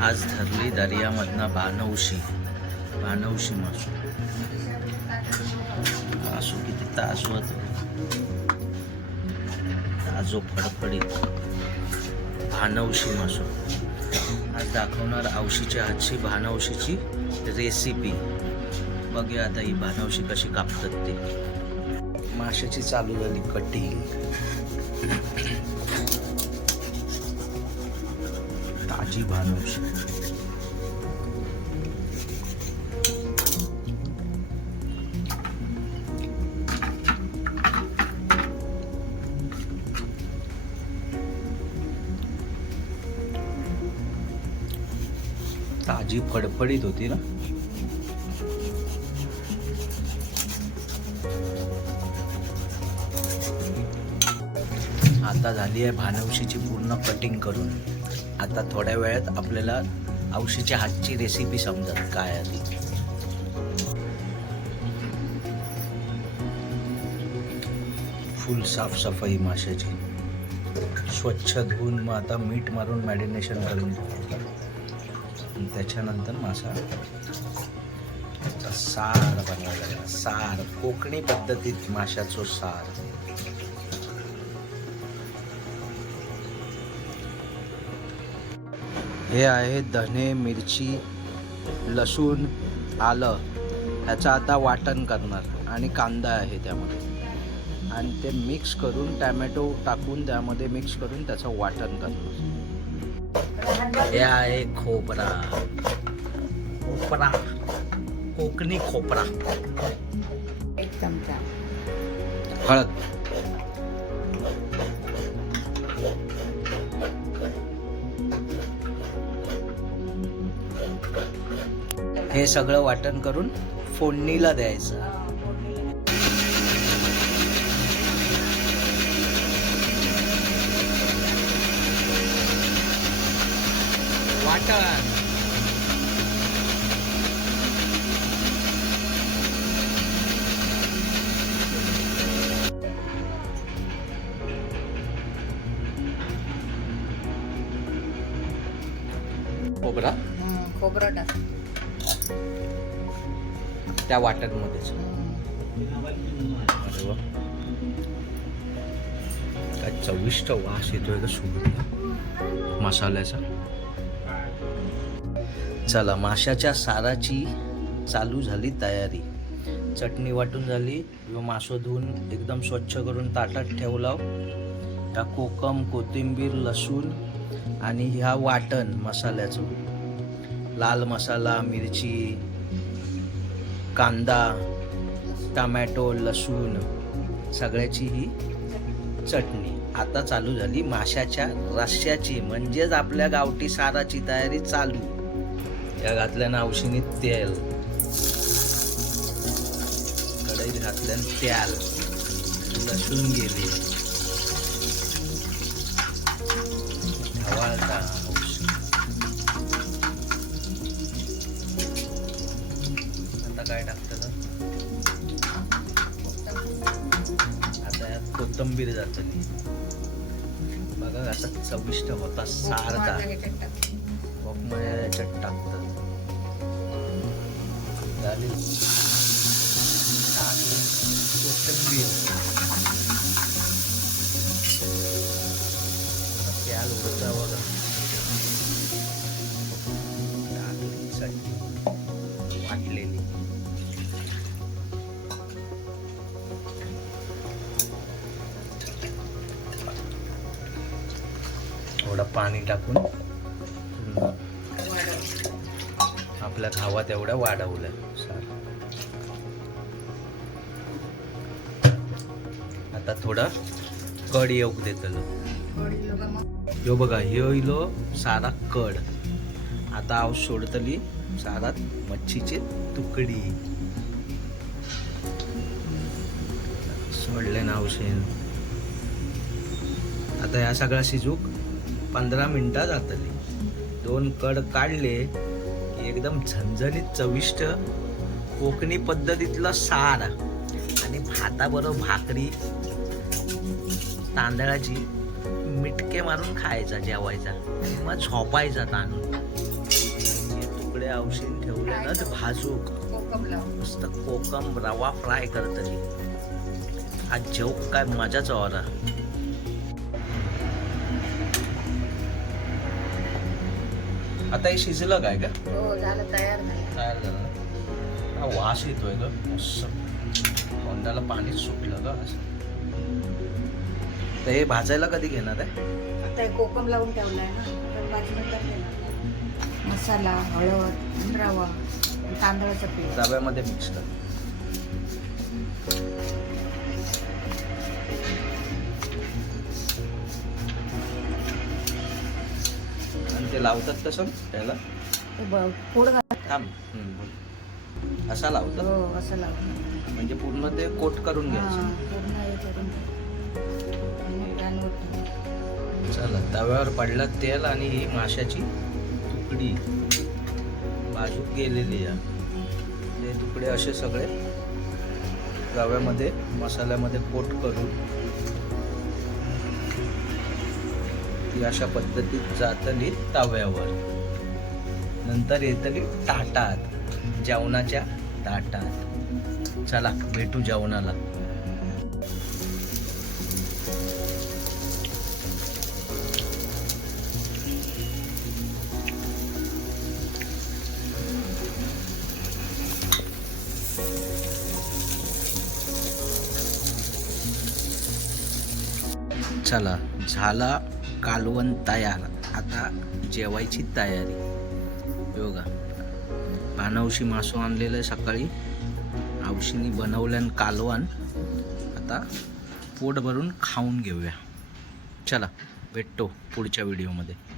आज धरली दर्यामधनं बानवशी बानवशी मासू. मासू किती तास होत ताजो फडफडीत. भानवशी मासू. आज दाखवणार औशीच्या हातची भानवशीची रेसिपी बघूया आता ही भानवशी कशी कापतात ते. माशाची चालू झाली कटिंग. ताजी भानवशी ताजी फडफडीत होती ना. आता झाली आहे भानवशीची पूर्ण कटिंग करून. आता थोड्या वेळात आपल्याला औशीच्या हातची रेसिपी समजत काय आली फुल साफसफाई माशाची. स्वच्छ धुवून मग आता मीठ मारून मॅरिनेशन करून त्याच्यानंतर मासा सार बनवायला सार कोकणी पद्धतीत माशाचो सार. हे आहे धने मिरची लसूण आलं. ह्याचं आता वाटण करणार आणि कांदा आहे त्यामध्ये. आणि ते मिक्स करून टॅमॅटो टाकून त्यामध्ये मिक्स करून त्याचं वाटण करणार. हे आहे खोबरा. खोबरा. कोकणी एक चमचा. हळद. हे सगळं वाटण करून फोडणीला द्यायचं. वाटण. खोबरा? खोबरं टाक. त्या वाट्यांमध्येच अरे वा. काय चविष्ट वास येतोय का सुगंध. मसाल्याचा. चला माशाच्या साराची चालू झाली तयारी. चटणी वाटून झाली किंवा मासो धुवून एकदम स्वच्छ करून ताटात ठेवला त्या कोकम कोथिंबीर लसूण आणि ह्या वाटण मसाल्याचं. लाल मसाला मिरची कांदा टमॅटो लसूण सगळ्याची ही चटणी. आता चालू झाली माशाच्या रश्श्याची म्हणजेच आपल्या गावठी साराची तयारी चालू. या घातल्यानं नावशीने तेल. कढईत घातल्यान तेल लसूण गेले. काय टाकतं आता यात कोथंबीर जातली बघा असा चविष्ट होता टाक. कोकमाया याच्यात टाकतात झाली. कोथिंबीर. आता प्याल उडता बघा. पाणी टाकून. आपला हवा खावा वाढवलं आता थोडा कड येऊ देतलो यो ह्यो बघा ह्यो इलो सारा कड आता हांव सोडतली सारात मच्छीची तुकडी. सोडले ना औषध आता ह्या सगळा शिजूक पंधरा मिनटां जातली. दोन कड काढले की एकदम झणझणीत चविष्ट कोकणी पद्धतीतलं सार आणि भाताबरोबर भाकरी तांदळाची मिटके मारून खायचा जेवायचा. मग झोपायचा तांदूळ. तुकडे औषध ठेवले ना ते भाजूक. कोकम मस्त कोकम रवा फ्राय करतली. हा जेव काय मजाच वारा आता हे शिजलं काय का? हो झालं तयार झालं? हा वास येतोय ग मस्त. पाणीच सुटलं ग असं. तर हे भाजायला कधी घेणार आहे? आता हे कोकम लावून ठेवलाय ना तर भाजनंतर घेणार. मसाला हळद रवा तांदळाचं पीठ. रव्यामध्ये मिक्स कर. ते लावतात कसं त्याला? पोड थांब. हम्म, बोल. असा लावतात? हो असं लावून म्हणजे पूर्ण ते कोट करून हा, घ्यायचं. पूर्ण हे करून आणि. चला तव्यावर पडलं तेल आणि ही माशाची तुकडी. बाजूक गेलेली आहे. ते तुकडे असे सगळे रव्यामध्ये मसाल्यामध्ये कोट करून ती अशा पद्धतीत जातली तव्यावर. नंतर येतली ताटात जेवणाच्या ताटात. चला भेटू जेवणाला. चला झाला कालवण तयार. आता जेवायची तयारी. बघा. पानावशी मासू आणलेलं आहे सकाळी. आवशीनी बनवल्यान कालवण. आता पोट भरून खाऊन घेऊया. चला भेटतो पुढच्या व्हिडिओमध्ये.